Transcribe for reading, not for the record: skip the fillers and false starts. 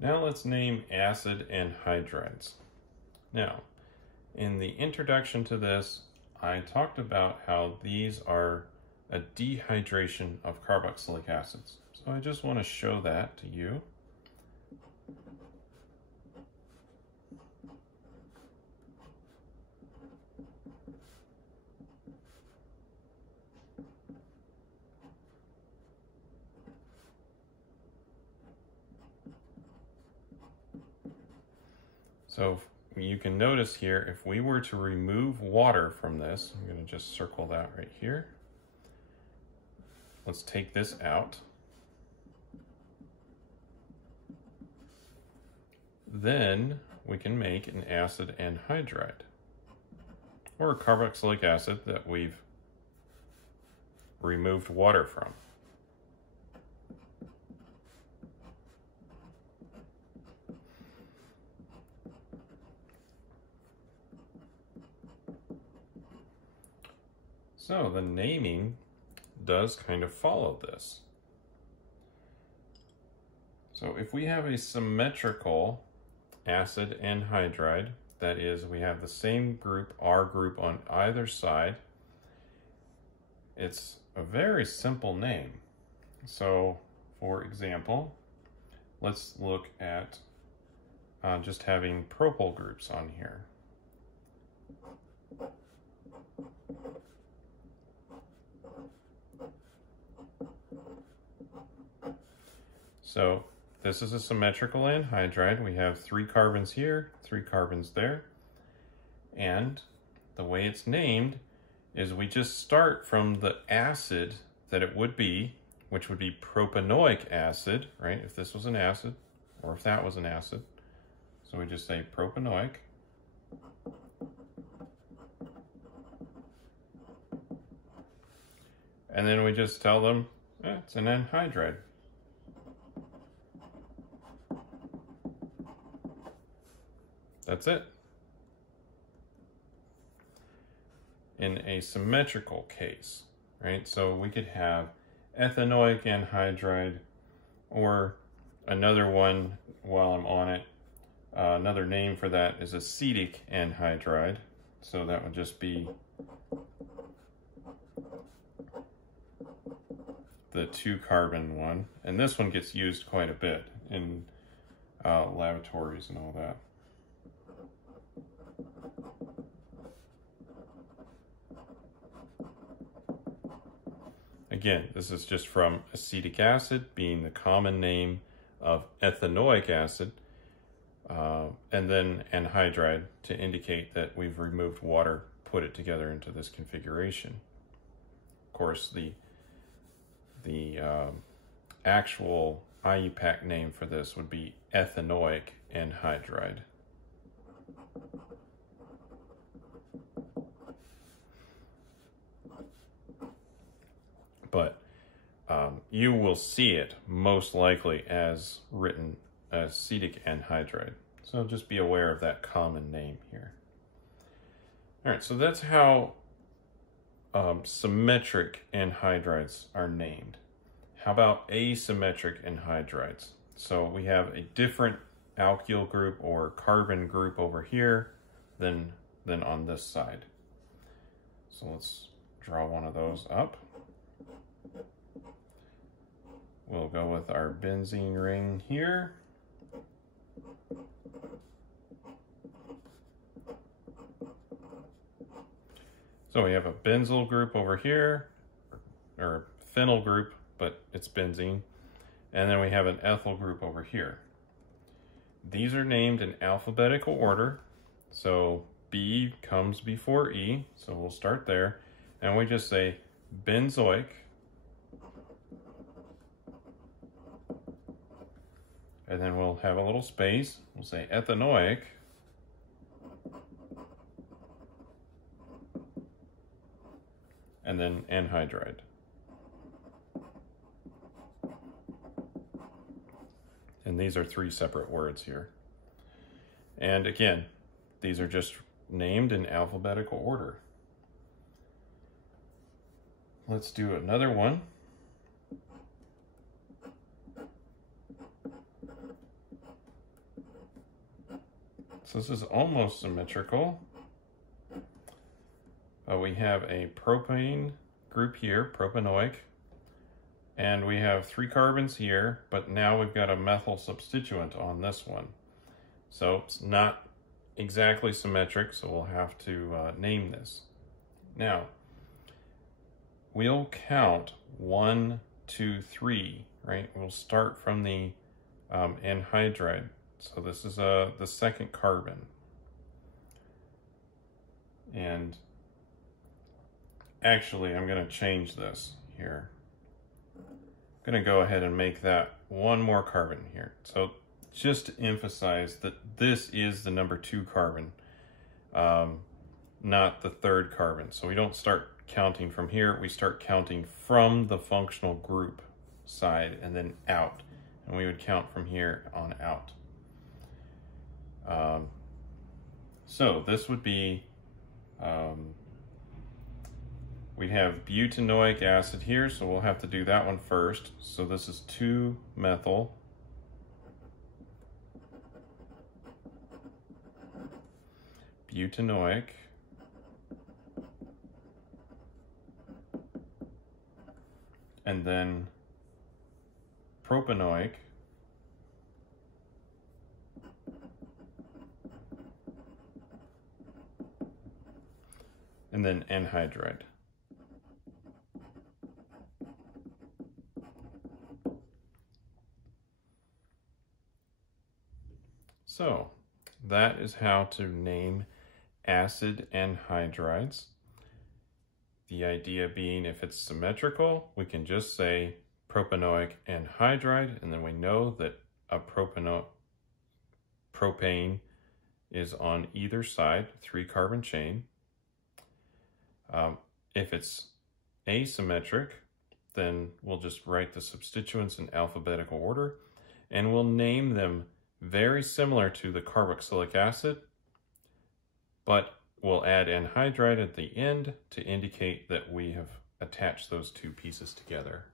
Now let's name acid anhydrides. Now, in the introduction to this, I talked about how these are a dehydration of carboxylic acids. So I just want to show that to you. So you can notice here, if we were to remove water from this, I'm going to just circle that right here. Let's take this out. Then we can make an acid anhydride, or a carboxylic acid that we've removed water from. So the naming does kind of follow this. So if we have a symmetrical acid anhydride, that is, we have the same group, R group, on either side, it's a very simple name. So for example, let's look at just having propyl groups on here. So this is a symmetrical anhydride. We have 3 carbons here, 3 carbons there. And the way it's named is we just start from the acid that it would be, which would be propanoic acid, right? If this was an acid, or if that was an acid. So we just say propanoic. And then we just tell them, it's an anhydride. That's it. In a symmetrical case, right? So we could have ethanoic anhydride, or another one while I'm on it, another name for that is acetic anhydride. So that would just be the 2-carbon one. And this one gets used quite a bit in laboratories and all that. Again, this is just from acetic acid being the common name of ethanoic acid, and then anhydride to indicate that we've removed water, put it together into this configuration. Of course, the actual IUPAC name for this would be ethanoic anhydride. But you will see it most likely as written as acetic anhydride. So just be aware of that common name here. All right, so that's how symmetric anhydrides are named. How about asymmetric anhydrides? So we have a different alkyl group or carbon group over here than on this side. So let's draw one of those up. We'll go with our benzene ring here. So we have a benzyl group over here, or phenyl group, but it's benzene. And then we have an ethyl group over here. These are named in alphabetical order. So B comes before E, so we'll start there. And we just say benzoic. And then we'll have a little space. We'll say ethanoic. And then anhydride. And these are 3 separate words here. And again, these are just named in alphabetical order. Let's do another one. So this is almost symmetrical. We have a propane group here, propanoic, and we have 3 carbons here, but now we've got a methyl substituent on this one. So it's not exactly symmetric, so we'll have to name this. Now, we'll count 1, 2, 3, right? We'll start from the anhydride. So this is the second carbon. And actually, I'm going to change this here. I'm going to go ahead and make that 1 more carbon here. So just to emphasize that this is the number 2 carbon, not the 3rd carbon. So we don't start counting from here. We start counting from the functional group side and then out. And we would count from here on out. So this would be, we'd have butanoic acid here, so we'll have to do that one first. So this is 2-methyl. Butanoic. And then propanoic. And then anhydride. So that is how to name acid anhydrides. The idea being, if it's symmetrical, we can just say propanoic anhydride, and then we know that a propane is on either side, 3-carbon chain. If it's asymmetric, then we'll just write the substituents in alphabetical order, and we'll name them very similar to the carboxylic acid, but we'll add anhydride at the end to indicate that we have attached those 2 pieces together.